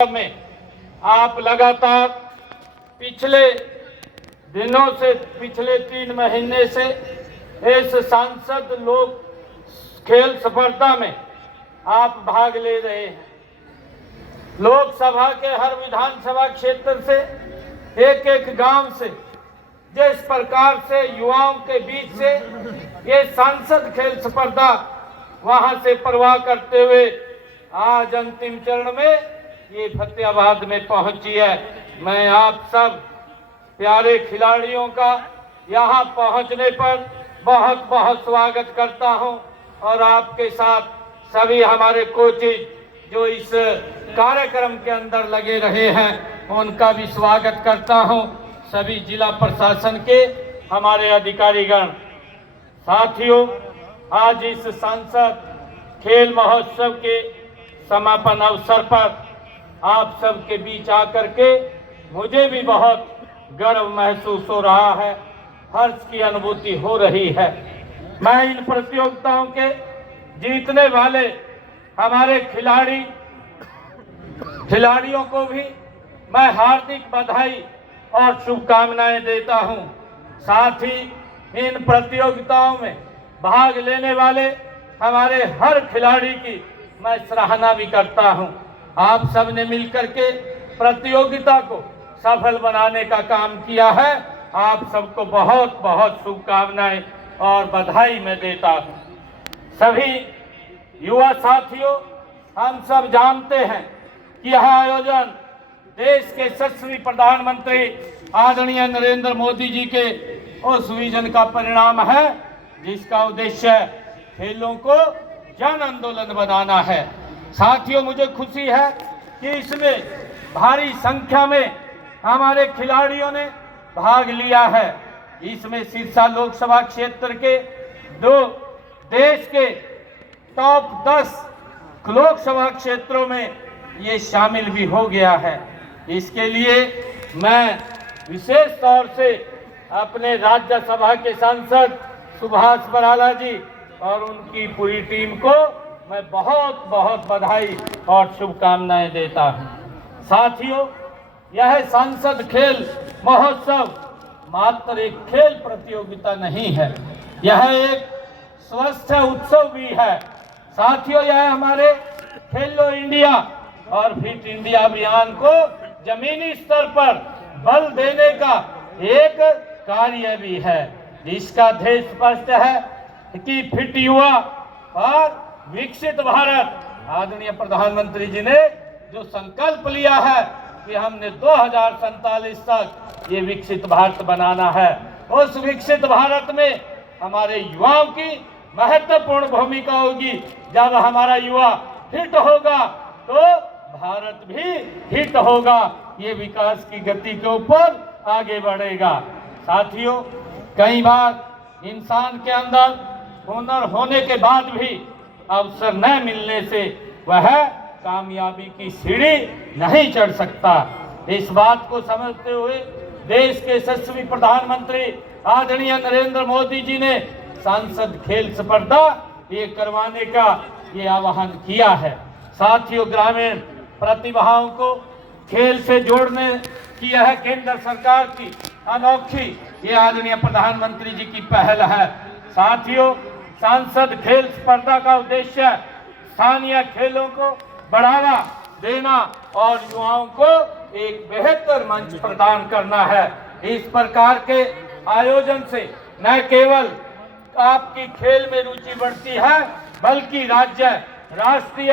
में आप लगातार पिछले दिनों से, पिछले 3 महीने से इस सांसद लोक खेल स्पर्धा में आप भाग ले रहे हैं। लोकसभा के हर विधानसभा क्षेत्र से, एक एक गांव से जिस प्रकार से युवाओं के बीच से ये सांसद खेल स्पर्धा वहां से प्रवाह करते हुए आज अंतिम चरण में ये फतेहाबाद में पहुंची है। मैं आप सब प्यारे खिलाड़ियों का यहाँ पहुंचने पर बहुत बहुत स्वागत करता हूं और आपके साथ सभी हमारे कोचेज जो इस कार्यक्रम के अंदर लगे रहे हैं उनका भी स्वागत करता हूं। सभी जिला प्रशासन के हमारे अधिकारीगण, साथियों, आज इस सांसद खेल महोत्सव के समापन अवसर पर आप सबके बीच आकर के मुझे भी बहुत गर्व महसूस हो रहा है, हर्ष की अनुभूति हो रही है। मैं इन प्रतियोगिताओं के जीतने वाले हमारे खिलाड़ियों को भी मैं हार्दिक बधाई और शुभकामनाएं देता हूं। साथ ही इन प्रतियोगिताओं में भाग लेने वाले हमारे हर खिलाड़ी की मैं सराहना भी करता हूं। आप सब ने मिलकर के प्रतियोगिता को सफल बनाने का काम किया है। आप सबको बहुत बहुत शुभकामनाएं और बधाई मैं देता हूं। सभी युवा साथियों, हम सब जानते हैं कि यह आयोजन देश के यशस्वी प्रधानमंत्री आदरणीय नरेंद्र मोदी जी के उस विजन का परिणाम है जिसका उद्देश्य खेलों को जन आंदोलन बनाना है। साथियों, मुझे खुशी है कि इसमें भारी संख्या में हमारे खिलाड़ियों ने भाग लिया है। इसमें सिरसा लोकसभा क्षेत्र के 2 देश के टॉप 10 लोकसभा क्षेत्रों में ये शामिल भी हो गया है। इसके लिए मैं विशेष तौर से अपने राज्यसभा के सांसद सुभाष बराला जी और उनकी पूरी टीम को मैं बहुत बहुत बधाई और शुभकामनाएं देता हूं। साथियों, यह सांसद खेल महोत्सव मात्र एक खेल प्रतियोगिता नहीं है, यह एक स्वस्थ उत्सव भी है। साथियों, यह हमारे खेलो इंडिया और फिट इंडिया अभियान को जमीनी स्तर पर बल देने का एक कार्य भी है, जिसका ध्येय स्पष्ट है कि फिट युवा और विकसित भारत। आदरणीय प्रधानमंत्री जी ने जो संकल्प लिया है कि हमने 2047 तक ये विकसित भारत बनाना है, उस विकसित भारत में हमारे युवाओं की महत्वपूर्ण भूमिका होगी। जब हमारा युवा फिट होगा तो भारत भी हिट होगा, ये विकास की गति के ऊपर आगे बढ़ेगा। साथियों, कई बार इंसान के अंदर हुनर होने के बाद भी अवसर न मिलने से वह कामयाबी की सीढ़ी नहीं चढ़ सकता। इस बात को समझते हुए देश के यशस्वी प्रधानमंत्री आदरणीय नरेंद्र मोदी जी ने सांसद खेल स्पर्धा ये करवाने का ये आह्वान किया है। साथियों, ग्रामीण प्रतिभाओं को खेल से जोड़ने की यह केंद्र सरकार की अनोखी ये आदरणीय प्रधानमंत्री जी की पहल है। साथियों, सांसद खेल स्पर्धा का उद्देश्य स्थानीय खेलों को बढ़ावा देना और युवाओं को एक बेहतर मंच प्रदान करना है। इस प्रकार के आयोजन से न केवल आपकी खेल में रुचि बढ़ती है, बल्कि राज्य, राष्ट्रीय,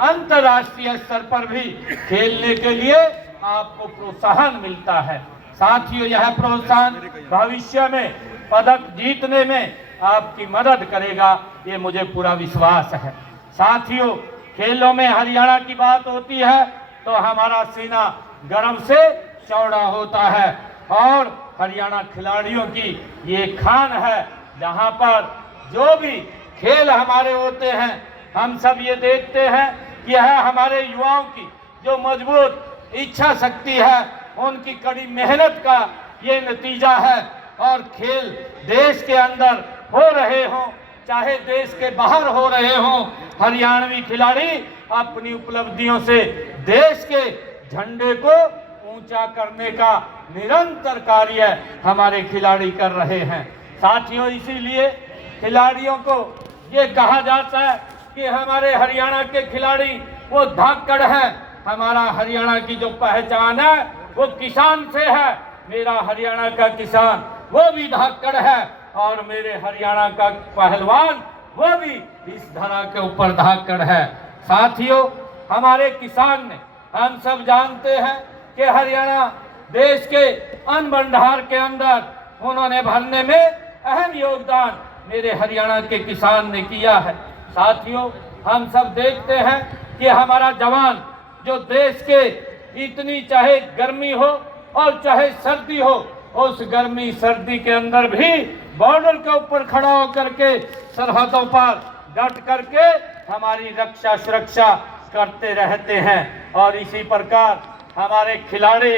अंतर्राष्ट्रीय स्तर पर भी खेलने के लिए आपको प्रोत्साहन मिलता है। साथियों, यह प्रोत्साहन भविष्य में पदक जीतने में आपकी मदद करेगा, ये मुझे पूरा विश्वास है। साथियों, खेलों में हरियाणा की बात होती है तो हमारा सीना गर्व से चौड़ा होता है और हरियाणा खिलाड़ियों की ये खान है। जहां पर जो भी खेल हमारे होते हैं, हम सब ये देखते हैं कि यह हमारे युवाओं की जो मजबूत इच्छा शक्ति है, उनकी कड़ी मेहनत का ये नतीजा है। और खेल देश के अंदर हो रहे हों चाहे देश के बाहर हो रहे हों, हरियाणवी खिलाड़ी अपनी उपलब्धियों से देश के झंडे को ऊंचा करने का निरंतर कार्य हमारे खिलाड़ी कर रहे हैं। साथियों, इसीलिए खिलाड़ियों को ये कहा जाता है कि हमारे हरियाणा के खिलाड़ी वो धाकड़ है। हमारा हरियाणा की जो पहचान है वो किसान से है। मेरा हरियाणा का किसान वो भी धाकड़ है और मेरे हरियाणा का पहलवान वो भी इस धरा के ऊपर धाकड़ है। साथियों, हमारे किसान ने, हम सब जानते हैं कि हरियाणा देश के अन्न भंडार के अंदर उन्होंने भरने में अहम योगदान मेरे हरियाणा के किसान ने किया है। साथियों, हम सब देखते हैं कि हमारा जवान जो देश के इतनी चाहे गर्मी हो और चाहे सर्दी हो, उस गर्मी सर्दी के अंदर भी बॉर्डर के ऊपर खड़ा होकर के सरहदों पर डट करके हमारी रक्षा सुरक्षा करते रहते हैं। और इसी प्रकार हमारे खिलाड़ी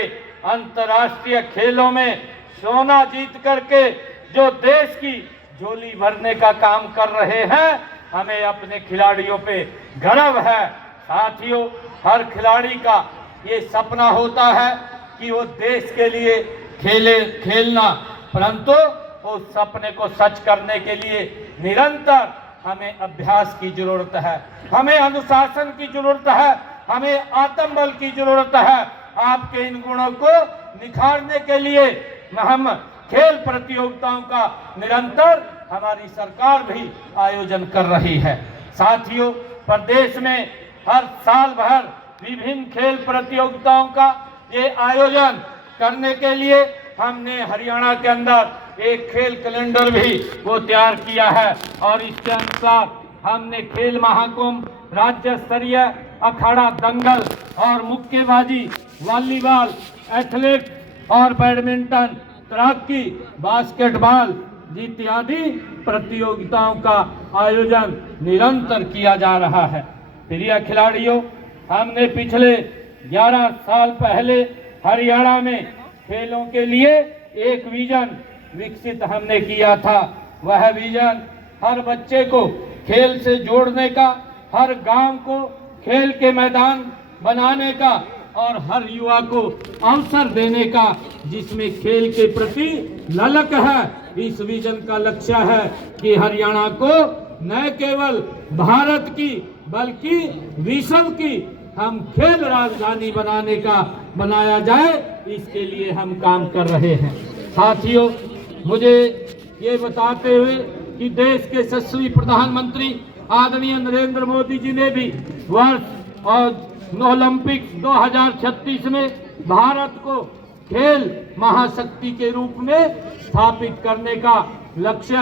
अंतर्राष्ट्रीय खेलों में सोना जीत करके जो देश की झोली भरने का काम कर रहे हैं, हमें अपने खिलाड़ियों पे गर्व है। साथियों, हर खिलाड़ी का ये सपना होता है कि वो देश के लिए खेलना, परंतु उस सपने को सच करने के लिए निरंतर हमें अभ्यास की जरूरत है, हमें अनुशासन की जरूरत है, हमें आत्मबल की जरूरत है। आपके इन गुणों को निखारने के लिए हम खेल प्रतियोगिताओं का निरंतर हमारी सरकार भी आयोजन कर रही है। साथियों, प्रदेश में हर साल भर विभिन्न खेल प्रतियोगिताओं का ये आयोजन करने के लिए हमने हरियाणा के अंदर एक खेल कैलेंडर भी वो तैयार किया है और इसके अनुसार हमने खेल महाकुंभ, राज्य स्तरीय अखाड़ा दंगल और मुक्केबाजी, वॉलीबॉल, एथलेटिक्स और बैडमिंटन, तैराकी, बास्केटबॉल इत्यादि प्रतियोगिताओं का आयोजन निरंतर किया जा रहा है। प्रिय खिलाड़ियों, हमने पिछले 11 साल पहले हरियाणा में खेलों के लिए एक विजन विकसित हमने किया था। वह विजन हर बच्चे को खेल से जोड़ने का, हर गांव को खेल के मैदान बनाने का और हर युवा को अवसर देने का, जिसमें खेल के प्रति ललक है। इस विजन का लक्ष्य है कि हरियाणा को न केवल भारत की बल्कि विश्व की हम खेल राजधानी बनाया जाए, इसके लिए हम काम कर रहे हैं। साथियों, मुझे ये बताते हुए कि देश के यशस्वी प्रधानमंत्री आदरणीय नरेंद्र मोदी जी ने भी वर्ष और ओलंपिक्स 2036 में भारत को खेल महाशक्ति के रूप में स्थापित करने का लक्ष्य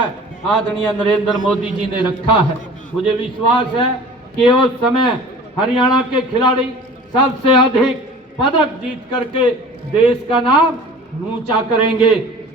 आदरणीय नरेंद्र मोदी जी ने रखा है। मुझे विश्वास है कि उस समय हरियाणा के खिलाड़ी सबसे अधिक पदक जीत करके देश का नाम ऊंचा करेंगे,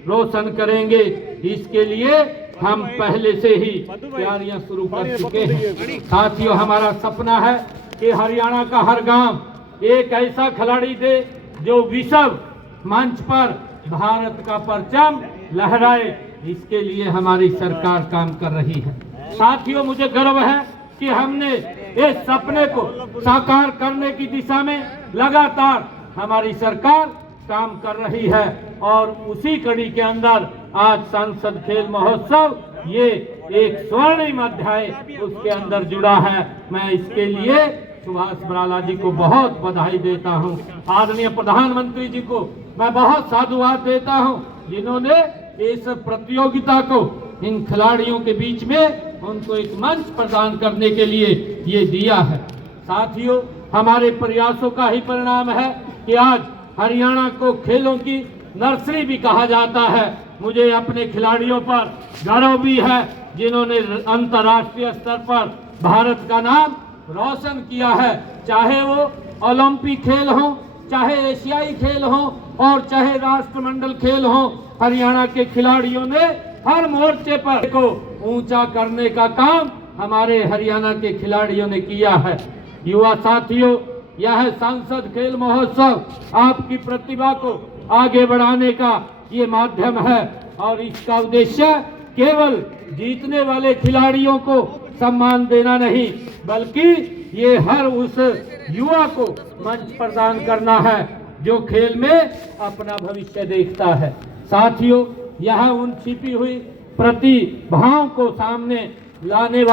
रोशन करेंगे। इसके लिए हम पहले से ही तैयारियां शुरू कर चुके हैं। साथियों, हमारा सपना है कि हरियाणा का हर गांव एक ऐसा खिलाड़ी दे जो विश्व मंच पर भारत का परचम लहराए। इसके लिए हमारी सरकार काम कर रही है। साथियों, मुझे गर्व है कि हमने इस सपने को साकार करने की दिशा में लगातार हमारी सरकार काम कर रही है और उसी कड़ी के अंदर आज संसद खेल महोत्सव ये एक स्वर्णिम अध्याय उसके अंदर जुड़ा है। मैं इसके लिए सुभाष बराला जी को बहुत बधाई देता हूं। आदरणीय प्रधानमंत्री जी को मैं बहुत साधुवाद देता हूं, जिन्होंने इस प्रतियोगिता को इन खिलाड़ियों के बीच में उनको एक मंच प्रदान करने के लिए ये दिया है। साथियों, हमारे प्रयासों का ही परिणाम है कि आज हरियाणा को खेलों की नर्सरी भी कहा जाता है। मुझे अपने खिलाड़ियों पर गर्व भी है, जिन्होंने अंतर्राष्ट्रीय स्तर पर भारत का नाम रोशन किया है। चाहे वो ओलंपिक खेल हो, चाहे एशियाई खेल हो और चाहे राष्ट्रमंडल खेल हो, हरियाणा के खिलाड़ियों ने हर मोर्चे पर को ऊंचा करने का काम हमारे हरियाणा के खिलाड़ियों ने किया है। युवा साथियों, यह संसद खेल महोत्सव आपकी प्रतिभा को आगे बढ़ाने का ये माध्यम है और इसका उद्देश्य केवल जीतने वाले खिलाड़ियों को सम्मान देना नहीं, बल्कि ये हर उस युवा को मंच प्रदान करना है जो खेल में अपना भविष्य देखता है। साथियों, यह उन छिपी हुई प्रतिभाओं को सामने लाने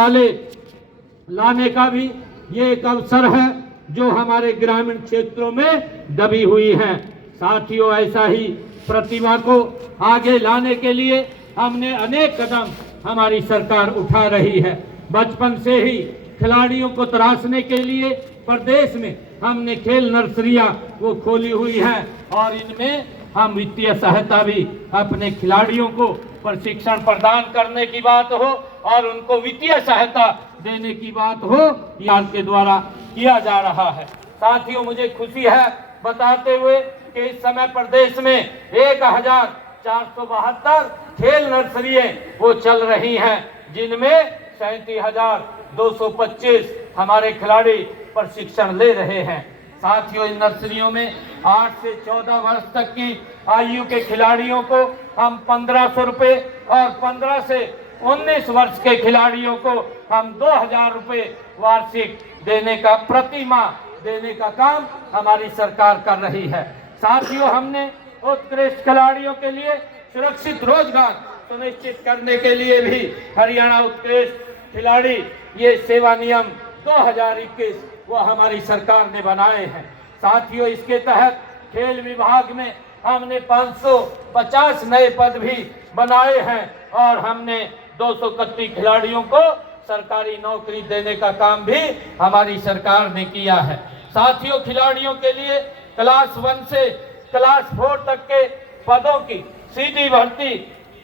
का भी ये एक अवसर है जो हमारे ग्रामीण क्षेत्रों में दबी हुई है। साथियों, ऐसा ही प्रतिभा को आगे लाने के लिए हमने अनेक कदम हमारी सरकार उठा रही है। बचपन से ही खिलाड़ियों को तराशने के लिए प्रदेश में हमने खेल नर्सरियां वो खोली हुई है और इनमें हम वित्तीय सहायता भी अपने खिलाड़ियों को प्रशिक्षण प्रदान करने की बात हो और उनको वित्तीय सहायता देने की बात हो, यार के द्वारा किया जा रहा है। साथियों, मुझे खुशी है बताते हुए कि इस समय प्रदेश में 1472 खेल नर्सरियां वो चल रही हैं, जिनमें 37,225 हमारे खिलाड़ी प्रशिक्षण ले रहे हैं। साथियों, इन नर्सरियों में 8 से 14 वर्ष तक की आयु के खिलाड़ियों को हम 1,500 रुपये और 15 से 19 वर्ष के खिलाड़ियों को हम 2,000 रुपये वार्षिक देने का प्रति माह देने का काम हमारी सरकार कर रही है। साथियों, हमने उत्कृष्ट खिलाड़ियों के लिए सुरक्षित रोजगार सुनिश्चित करने के लिए भी हरियाणा उत्कृष्ट खिलाड़ी ये सेवा नियम 2021 वो हमारी सरकार ने बनाए हैं। साथियों, इसके तहत खेल विभाग में हमने 550 नए पद भी बनाए हैं और हमने 231 खिलाड़ियों को सरकारी नौकरी देने का काम भी हमारी सरकार ने किया है। साथियों, खिलाड़ियों के लिए क्लास 1 से क्लास 4 तक के पदों की सीधी भर्ती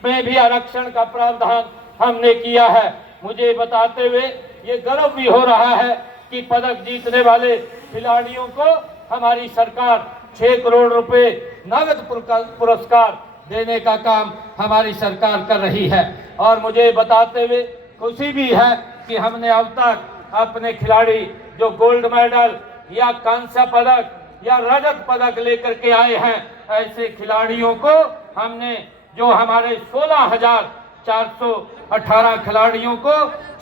में भी आरक्षण का प्रावधान हमने किया है। मुझे बताते हुए ये गर्व भी हो रहा है कि पदक जीतने वाले खिलाड़ियों को हमारी सरकार 6 करोड़ रुपए नगद पुरस्कार देने का काम हमारी सरकार कर रही है। और मुझे बताते हुए खुशी भी है कि हमने अब तक अपने खिलाड़ी जो गोल्ड मेडल या कांस्य पदक या रजत पदक लेकर के आए हैं, ऐसे खिलाड़ियों को हमने जो हमारे 16,418 खिलाड़ियों को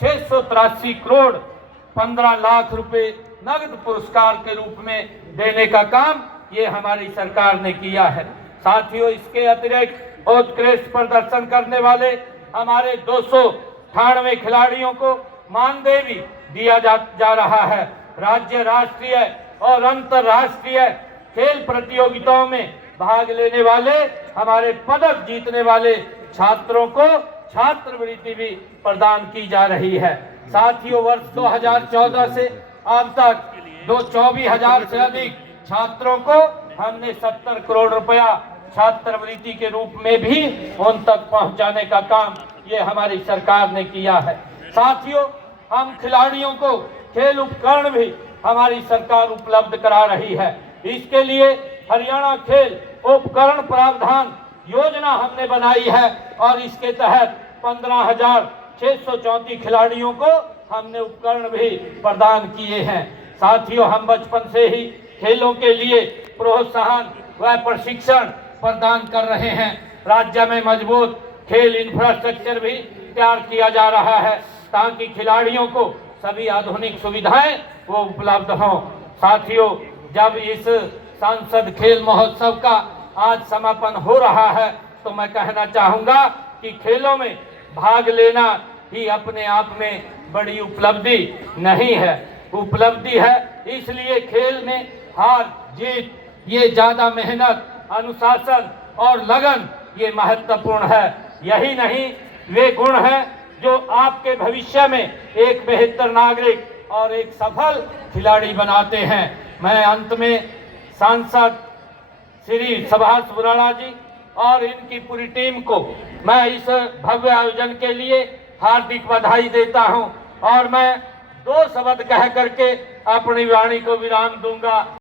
683 करोड़ 15 लाख रुपए नगद पुरस्कार के रूप में देने का काम ये हमारी सरकार ने किया है। साथियों, इसके अतिरिक्त उत्कृष्ट प्रदर्शन करने वाले हमारे 298 खिलाड़ियों को मानदेय भी दिया जा रहा है। राज्य, राष्ट्रीय और अंतर्राष्ट्रीय खेल प्रतियोगिताओं में भाग लेने वाले हमारे पदक जीतने वाले छात्रों को छात्रवृत्ति भी प्रदान की जा रही है। साथियों, वर्ष 2014 से अब तक 24,000 से अधिक छात्रों को हमने 70 करोड़ रुपया छात्रवृत्ति के रूप में भी उन तक पहुंचाने का काम ये हमारी सरकार ने किया है। साथियों, हम खिलाड़ियों को खेल उपकरण भी हमारी सरकार उपलब्ध करा रही है। इसके लिए हरियाणा खेल उपकरण प्रावधान योजना हमने बनाई है और इसके तहत 15,634 खिलाड़ियों को हमने उपकरण भी प्रदान किए हैं। साथियों, हम बचपन से ही खेलों के लिए प्रोत्साहन व प्रशिक्षण प्रदान कर रहे हैं। राज्य में मजबूत खेल इंफ्रास्ट्रक्चर भी तैयार किया जा रहा है ताकि खिलाड़ियों को सभी आधुनिक सुविधाएं वो उपलब्ध हों। साथियों, जब इस सांसद खेल महोत्सव का आज समापन हो रहा है तो मैं कहना चाहूंगा कि खेलों में भाग लेना ही अपने आप में बड़ी उपलब्धि नहीं है, उपलब्धि है इसलिए खेल में हार जीत ये ज्यादा मेहनत, अनुशासन और लगन ये महत्वपूर्ण है। यही नहीं, वे गुण हैं जो आपके भविष्य में एक बेहतर नागरिक और एक सफल खिलाड़ी बनाते हैं। मैं अंत में सांसद श्री सुभाष बुराड़ा जी और इनकी पूरी टीम को मैं इस भव्य आयोजन के लिए हार्दिक बधाई देता हूं और मैं 2 शब्द कह करके अपनी वाणी को विराम दूंगा।